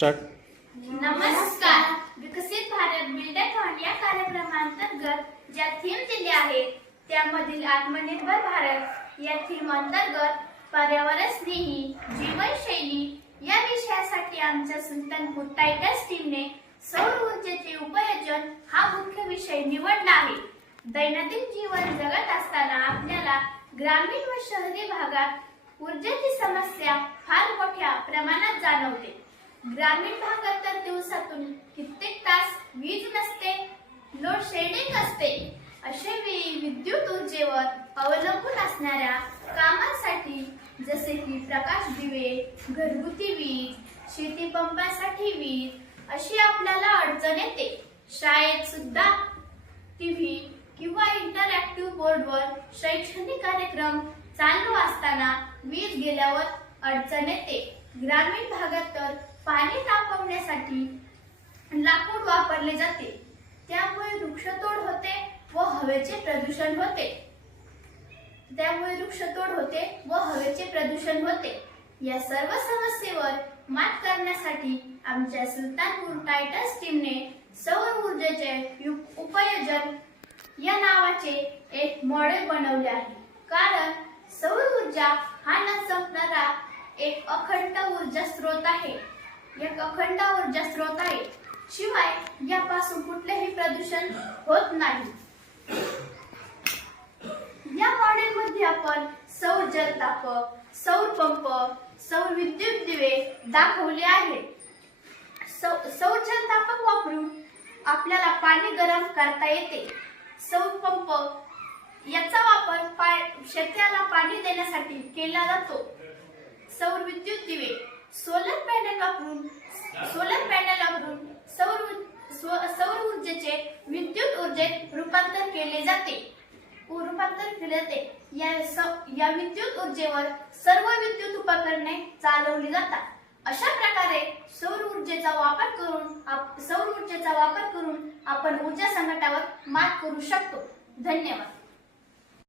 Start. नमस्कार. विकसित भारत बिल्डॅथॉन या कार्यक्रमांतर्गत ज्या थीम दिल्या आहेत त्यामधील आत्मनिर्भर भारत या थीम अंतर्गत पर्यावरण स्नेही जीवनशैली या विषयासाठी आमच्या सुलतानपूर टायटल्स टीमने सौर ऊर्जेचे उपयोजन हा मुख्य विषय निवडला आहे. दैनंदिन जीवन जगत असताना आपल्याला ग्रामीण व शहरी भागात ऊर्जेची समस्या फार मोठ्या प्रमाणात जाणवते. ग्रामीण भागात तर दिवसातून कित्येक तास वीज नसते, लोड शेडिंग असते. अशा वेळी विद्युत ऊर्जेवर अवलंबून असणाऱ्या कामांसाठी जसे की प्रकाश दिवे, घरगुती वीज, शेती पंपासाठी वीज अशी आपल्याला अडचण येते. शाळेत सुद्धा टीव्ही किंवा इंटरॅक्टिव्ह बोर्डवर शैक्षणिक कार्यक्रम चालू असताना वीज गेल्यावर अडचण येते. ग्रामीण भागात तर पाणी तापवण्यासाठी लाकूड वापरले जाते, त्यामुळे वृक्षतोड होते व हवेचे प्रदूषण होते. या सर्व समस्येवर मात करण्यासाठी आमच्या सुलतानपूर टायटल्स टीमने सौर ऊर्जेचे उपयोजन या नावाचे एक मॉडेल बनवले आहे. कारण सौर ऊर्जा हा न संपणारा एक अखंड ऊर्जा स्रोत आहे. शिवाय यापासून कुठलेही प्रदूषण होत नाही. या मॉडेल मध्ये आपण सौर जलतापक, सौर पंप, सौर विद्युत दिवे दाखवले आहेत. सौर जलतापक वापरून आपल्याला पाणी गरम करता येते. सौर पंप याचा वापर शेताला पाणी देण्यासाठी केला जातो. सौर विद्युत दिवे सोलर पॅनल वापरून सौर ऊर्जेचे विद्युत ऊर्जेत रूपांतर केले जाते. या विद्युत ऊर्जेवर सर्व विद्युत उपकरणे चालवली जातात. अशा प्रकारे सौर ऊर्जेचा वापर करून आपण ऊर्जा संकटावर मात करू शकतो. धन्यवाद.